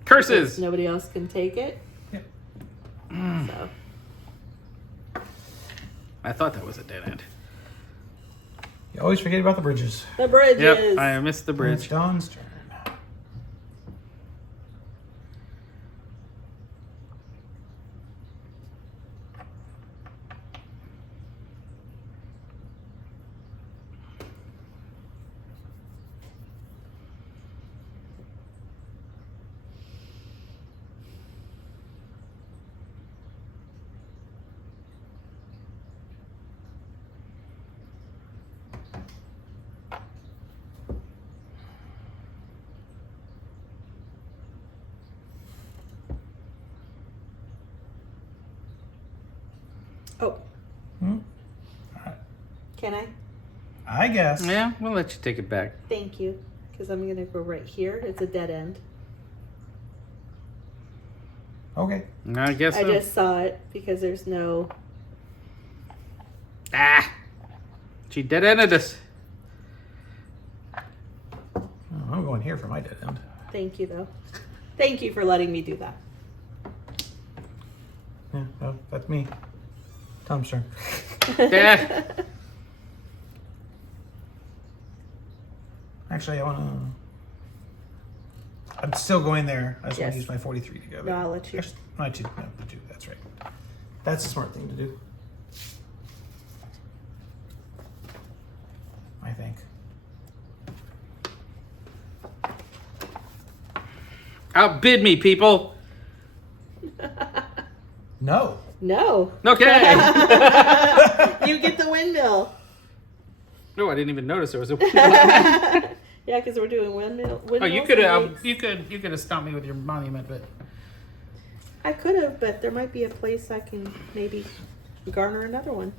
Curses. Nobody else can take it. Yep. So I thought that was a dead end. You always forget about the bridges. the bridge Yep, is. I missed the It's bridge. Dawn's turn. Oh, Hmm? can I? I guess. Yeah, we'll let you take it back. Thank you, because I'm gonna go right here. It's a dead end. Okay. I guess I so. just saw it because there's no. Ah! She dead ended us. Oh, I'm going here for my dead end. Thank you though. Thank you for letting me do that. Yeah, well, that's me. Tom's turn. Yeah. Actually, I'm still going there. I just want Yes. to use my 43 to go No, there. I'll let you. Actually, my 2. No, the 2. That's right. That's a smart thing to do. I think. Outbid me, people. No. No. Okay. You get the windmill. No, I didn't even notice there was a. Yeah, because we're doing windmill. Oh, you could have. You could have stopped me with your monument, but I could have, but there might be a place I can maybe garner another one.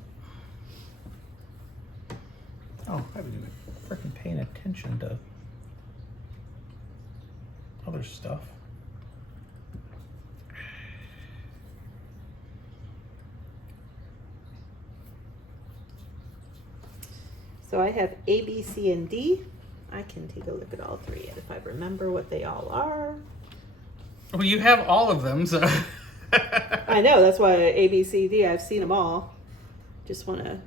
Oh, I haven't even freaking paying attention to other stuff. So I have A, B, C, and D. I can take a look at all 3 if I remember what they all are. well, you have all of them, so. I know, that's why A, B, C, D, I've seen them all. Just want to.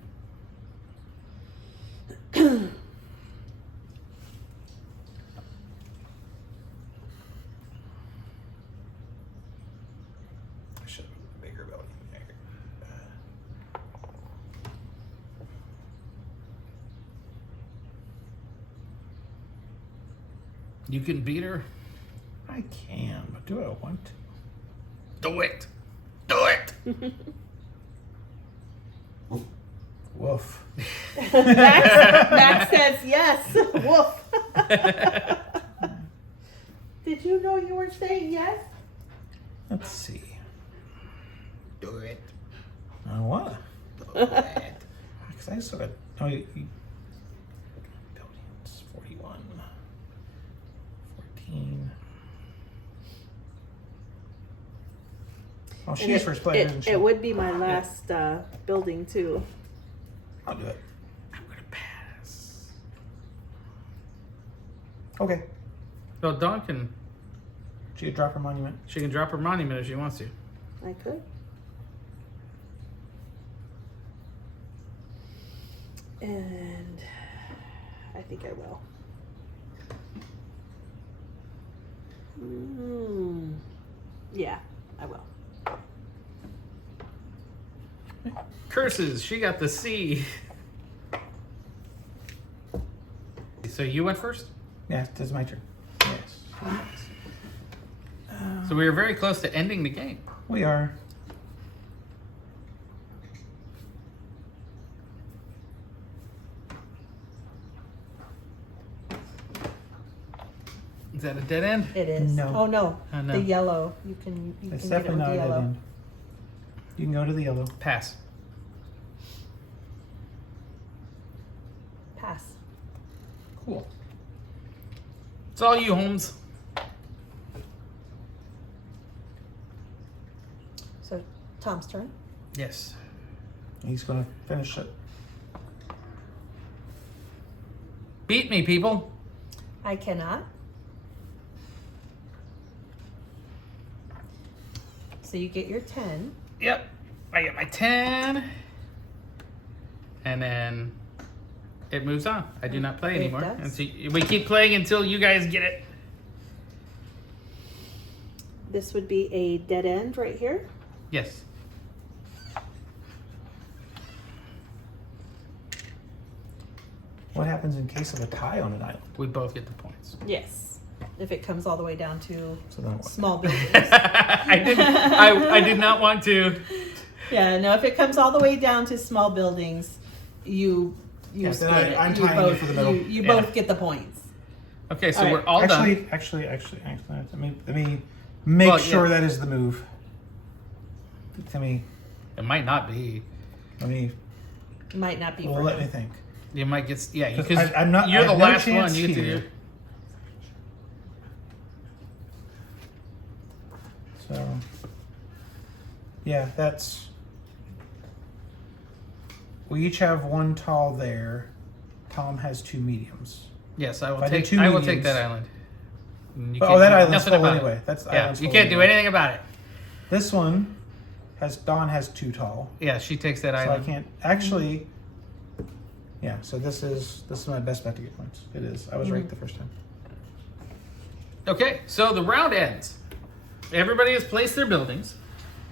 should have a bigger building there. You can beat her. I can, but do I want to? Do it. Do it. Woof. Max says yes. Woof. Did you know you were saying yes? Let's see. Do it. I want to. Do it. Because I sort of. Oh, buildings 41. 14. Oh, And she's first player, isn't she? It would be my last building too. I'll do it. I'm gonna pass. Okay. Well, Dawn can. She could drop her monument. She can drop her monument if she wants to. I could. And I think I will. Yeah, I will. Curses. She got the C. So you went first. Yeah, this is my turn. Yes. So we were very close to ending the game. We are. Is that a dead end? It is. No. Oh no. Oh, no. The yellow. You can It's get it definitely with not the a dead yellow. end. You can go to the yellow. Pass. Pass. Cool. It's all you, Holmes. So Tom's turn. Yes. He's going to finish it. Beat me, people. I cannot. So you get your 10. Yep. I get my 10. And then it moves on. I do not play It anymore. does. And so we keep playing until you guys get it. This would be a dead end right here. Yes. What happens in case of a tie on an island? We both get the points. Yes. If it comes all the way down to So then what? small buildings. I did not want to. Yeah, no, if it comes all the way down to small buildings, you Yes, then split it. I'm You tying you both, for the middle. You Yeah. both get the points. Okay, so All right. we're all done. Actually, let me make Well, sure yeah. that is the move. Let me, It might not be. Might not be well, for let him. me think. You might get, yeah, 'Cause because I'm not- you're I the have no last one. chance You get to here. do. So, yeah, that's. We each have one tall there. Tom has 2 mediums. Yes, I will If I did take. 2 I will mediums- take that island. And you But, can't that do island's nothing full about anyway. it. That's the Yeah, island's you full can't do anyway. anything about it. This one has Dawn has 2 tall, Yeah, she takes that so I island. can't actually. Yeah, so this is my best bet to get points. It is. I was right the first time. Okay, so the round ends. Everybody has placed their buildings.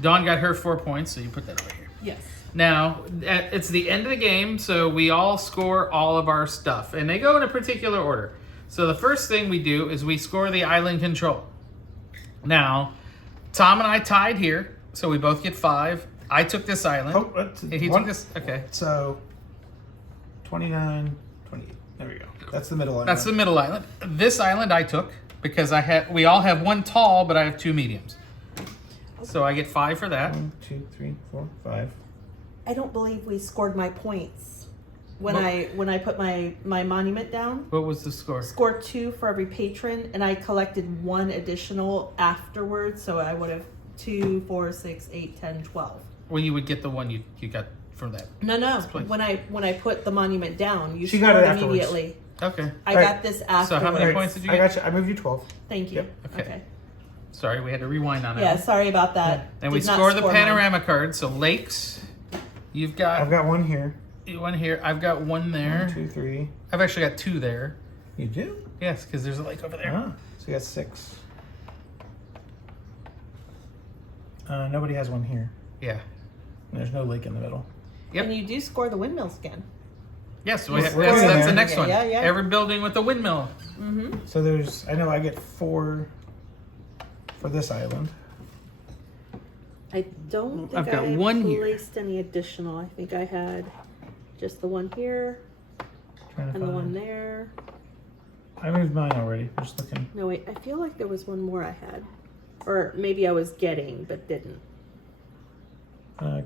Dawn got her 4 points, so you put that over here. Yes. Now, it's the end of the game, so we all score all of our stuff. And they go in a particular order. So the first thing we do is we score the island control. Now, Tom and I tied here, so we both get 5. I took this island. Oh, that's He one- took this, okay. So, 29, 28. There we go. That's the middle line. That's the middle island. This island I took because we all have 1 tall, but I have 2 mediums. So I get 5 for that. 1, 2, 3, 4, 5. I don't believe we scored my points when What? I put my monument down. What was the score? Scored 2 for every patron, and I collected 1 additional afterwards, so I would have 2, 4, 6, 8, 10, 12. Well, you would get the one you got from that. No. Please. When I put the monument down, you She scored got it afterwards. immediately. Okay. I Right. got this afterwards. So how many points did you I get? got you. I moved you 12. Thank you. Yep. Okay. Sorry, we had to rewind on that. Yeah, sorry about that. And we Did not score the mine. panorama card. So lakes, you've I've got got 1 here. one here. I've got 1 there. 1, 2, 3. I've actually got 2 there. You do? Yes, because there's a lake over there. Ah, so you got 6. Nobody has one here. Yeah. And there's no lake in the middle. Yep. And you do score the windmills again. Yes, We're that's doing the there. next one. Yeah, yeah. Every building with a windmill. Mm-hmm. So there's, I know I get 4 for this island. I don't think I've got I one here. placed any additional. I think I had just the one here Trying to and the one find. there. I moved mine already. I'm just looking. No, wait. I feel like there was one more I had. Or maybe I was getting, but didn't.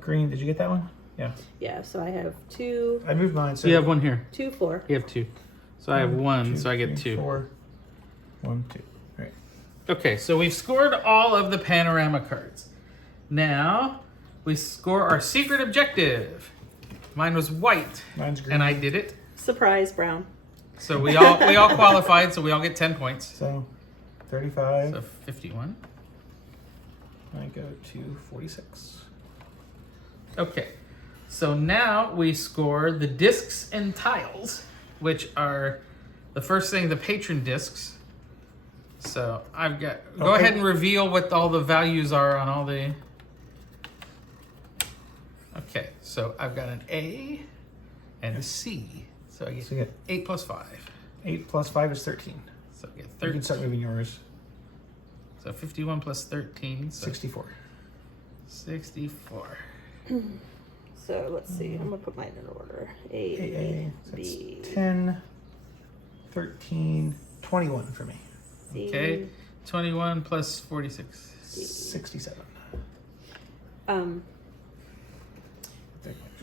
Green, did you get that one? Yeah. Yeah, so I have 2, I moved mine. So You have one here. 2, 4. You have 2. So I have 1, so I get 2. 4. 1, 2. Right. Okay, so we've scored all of the panorama cards. Now we score our secret objective. Mine was white, Mine's green. and I did it. Surprise, Brown. So we all qualified, so we all get 10 points. So 35. So 51. I go to 46. Okay, so now we score the discs and tiles, which are the first thing, the patron discs. So I've got, go Okay. ahead and reveal what all the values are on all the, okay, so I've got an A and a C. So I So get you get 8 plus 5. 8 plus 5 is 13. So I get You 13. can start moving yours. So 51 plus 13, so 64. 64. So let's see. I'm going to put mine in order. A, So B, it's 10, 13, 21 for me. C, Okay, 21 plus 46. 67.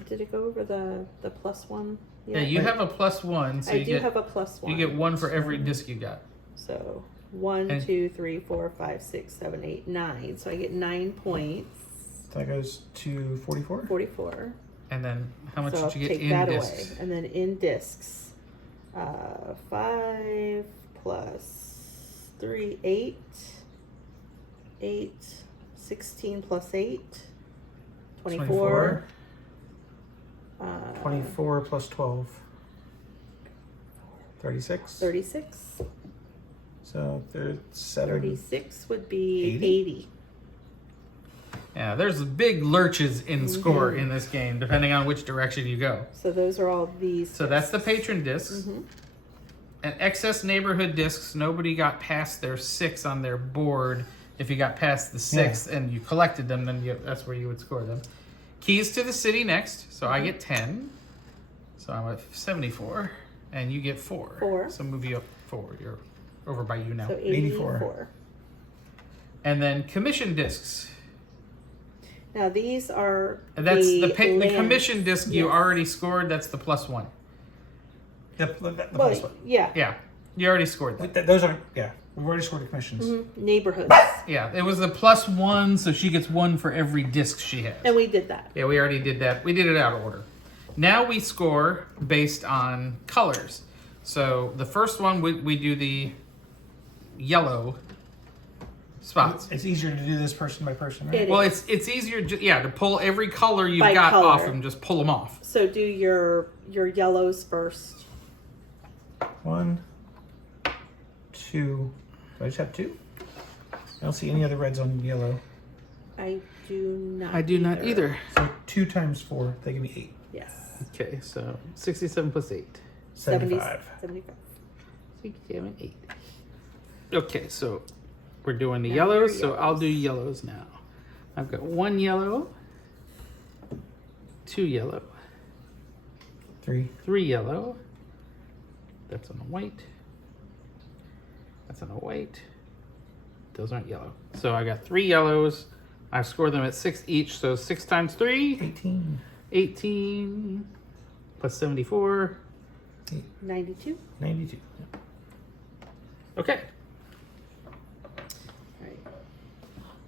Did it go over the plus one? Yeah, you have a plus 1, so I you do get have a plus one. you get 1 for every disc you got. So 1, And- 2, 3, 4, 5, 6, 7, 8, 9. So I get 9 points. So that goes to 44. 44. And then how much so I'll did you get take in that discs? away. And then in discs, 5 plus 3, 8. 8, 16 plus 8, 24. 24 plus 12. 36. 36. So there's 7. 36 would be 80? 80. Yeah, there's big lurches in score in this game, depending on which direction you go. So those are all these. So that's the patron discs. Mhm. And excess neighborhood discs, nobody got past their 6 on their board. If you got past the 6 and you collected them, then that's where you would score them. Keys to the city next. So I get 10. So I'm at 74. And you get 4. 4. So move you up 4. You're over by you now. So 84. And then commission discs. Now these are And that's the land- commission disc you Yes. already scored. That's the plus 1. The Well, first one. yeah. Yeah, you already scored that. Those aren't, yeah. We've already scored the commissions. Neighborhoods. Yeah, it was the plus 1, so she gets 1 for every disc she has. And we did that. Yeah, we already did that. We did it out of order. Now we score based on colors. So the first one, we do the yellow spots. It's easier to do this person by person, right? It Well, is. it's easier, to pull every color you've By got color. off and just pull them off. So do your yellows first. 1, 2. Do I just have 2? I don't see any other reds on yellow. I do not. I do not either. So 2 times 4, they give me 8. Yes. Okay, so 67 plus 8. 75. 75. 67, 8. Okay, so we're doing the Now yellows, your so I'll yellows. do yellows now. I've got 1 yellow, 2 yellow, 3. 3 yellow. That's on a white. That's on a white. Those aren't yellow. So I got 3 yellows. I scored them at 6 each, so 6 times 3, 18. 18, plus 74. 92. 92. Okay. All right.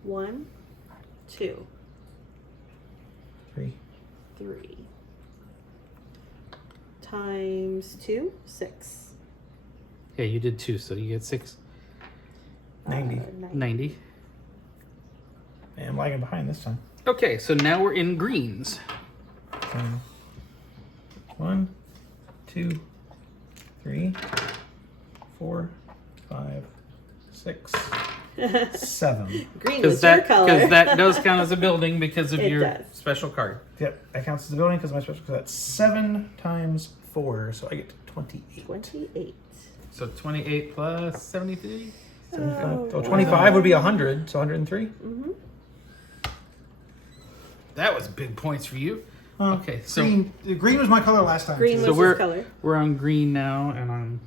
1, 2, 3. 3. Times 2, 6. Yeah, you did 2, so you get 6, 90. 90. Hey, I'm lagging behind this time. Okay, so now we're in greens. So 1, 2, 3, 4, 5, 6, 7. Green Because is your color. that does count as a building because of It your does. special card. Yep, that counts as a building because my special. Because that's 7 times 4, so I get 28. 28. So 28 plus 73. 75. So 25 would be 100. So 103. Mm-hmm. That was big points for you. Okay, so Green was my color last time. Green too. was So his we're color. we're on green now, and I'm.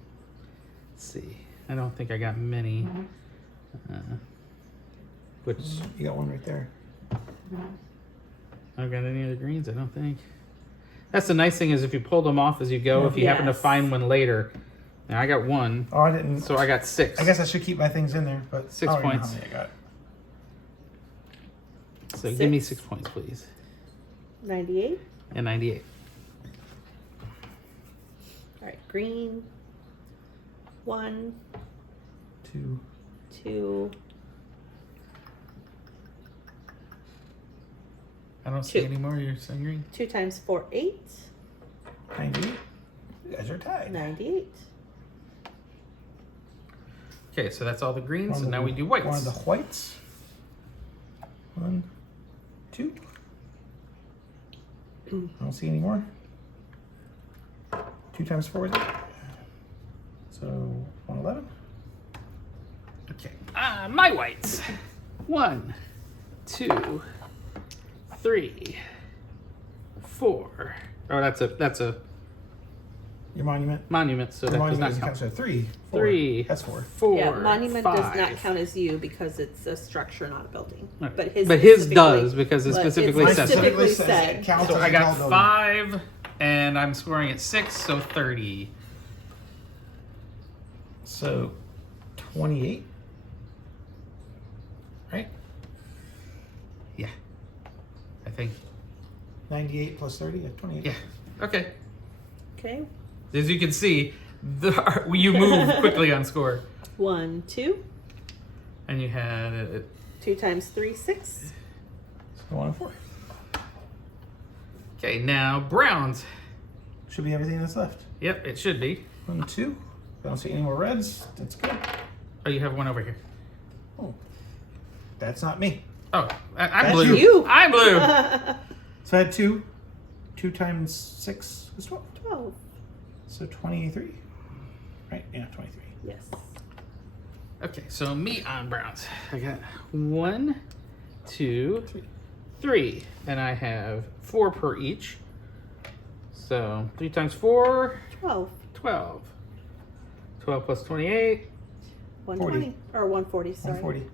Let's see. I don't think I got many. Which You got one right there. I don't got any other greens. I don't think. That's the nice thing is if you pull them off as you go. If you happen to Yes. find one later, now I got one, Oh, I didn't. so I got 6. I guess I should keep my things in there, but 6 I don't even know points. how many I got. So give me 6 points, please. 98. And 98. All right, green. 1, 2. 2, I don't see 2. any more. You're saying green. 2 times 4, 8. 98. You guys are tied. 98. Okay, so that's all the greens, One and of now the- we do whites. One of the whites. 1, 2. I don't see any more. 2 times 4 is 8. So 111. Okay. My whites. 1, 2, 3, 4. Oh, that's a Your monument. monument, so Your that does monument not doesn't count. count. So 3. 4. 3. That's 4. 4. Yeah, monument does not 5. count as you because it's a structure, not a building. Right. But his does specifically- because it but specifically it says specifically says said. it counts so. as I a got tall building. 5, and I'm scoring at 6, so 30. So 28. Right? Yeah, I think. 98 plus 30. Yeah, 28. Yeah. Okay. Okay. As you can see, you move quickly on score, 1, 2. and you had 2 times 3, 6. So 1 and 4. okay. Now browns. Should be everything that's left. Yep, it should be. 1, 2. I don't see any more reds. That's good. Oh, you have one over here. Oh, that's not me. Oh, I'm That's blue. you. I'm blue. So I had 2. 2 times 6 is 12. 12. So 23. Right? Yeah, 23. Yes. Okay, so me on browns. I got 1, 2, 3. 3, and I have 4 per each. So 3 times 4, 12. 12. 12 plus 28. 120. Or 140, sorry. 140.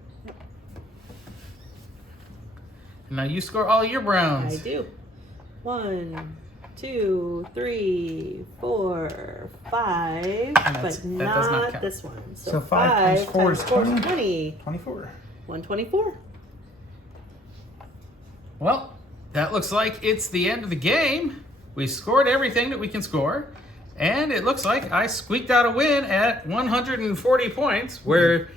Now you score all your browns. I do. 1, 2, 3, 4, 5. that's- But that does not not count. this one. So 5 times 4 is 20. 20. 24. 124. Well, that looks like it's the end of the game. We scored everything that we can score. And it looks like I squeaked out a win at 140 points, where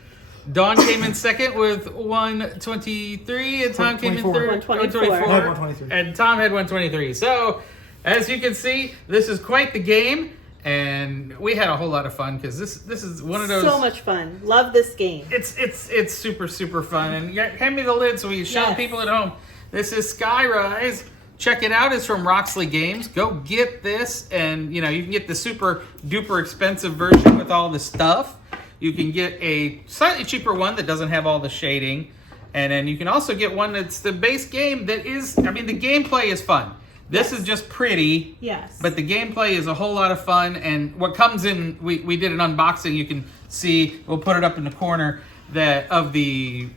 Dawn came in second with 123, and Tom came in 24. third. 124. I had 123. And Tom had 123. So, as you can see, this is quite the game, and we had a whole lot of fun because this is one of those. So much fun. Love this game. It's super fun. And hand me the lid so we can show Yes. people at home. This is Skyrise. Check it out. It's from Roxley Games. Go get this, and you can get the super duper expensive version with all the stuff. You can get a slightly cheaper one that doesn't have all the shading, and then you can also get one that's the base game that is. I mean, the gameplay is fun. This is just pretty. Yes. But the gameplay is a whole lot of fun, and what comes in, we did an unboxing. You can see, we'll put it up in the corner of the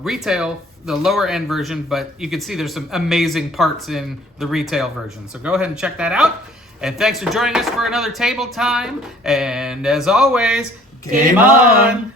retail, the lower end version, but you can see there's some amazing parts in the retail version. So go ahead and check that out. And thanks for joining us for another table time. And as always, game on!